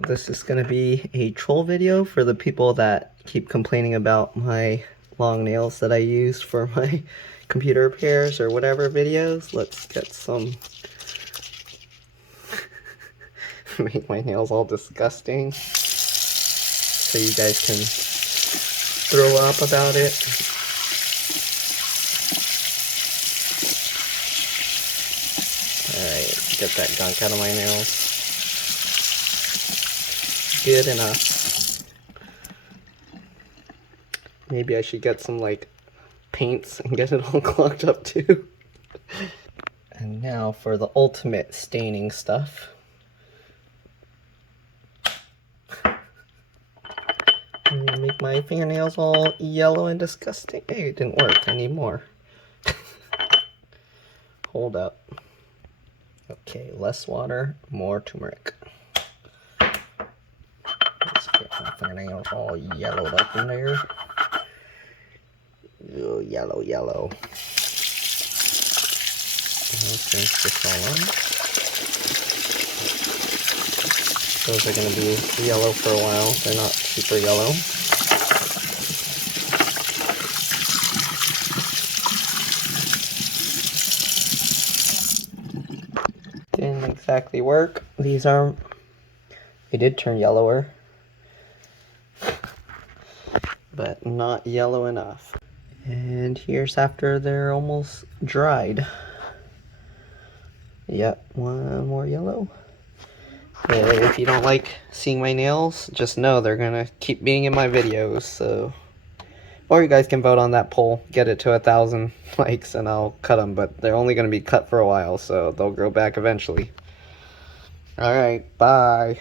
So this is gonna be a troll video for the people that keep complaining about my long nails that I used for my computer repairs or whatever videos. Let's get some make my nails all disgusting so you guys can throw up about it. Alright, get that gunk out of my nails. Good enough. Maybe I should get some like paints and get it all clogged up too. And now for the ultimate staining stuff. I'm gonna make my fingernails all yellow and disgusting. Hey, it didn't work. I need more. Hold up. Okay, less water, more turmeric. Let's get my fingernails all yellowed up in there. Oh, yellow, yellow. Let's rinse this all on. Those are going to be yellow for a while. They're not super yellow. Didn't exactly work. They did turn yellower, but not yellow enough. And here's after they're almost dried. Yep, one more yellow. If you don't like seeing my nails, just know they're gonna keep being in my videos, so. Or you guys can vote on that poll, get it to 1,000 likes, and I'll cut them, but they're only gonna be cut for a while, so they'll grow back eventually. Alright, bye.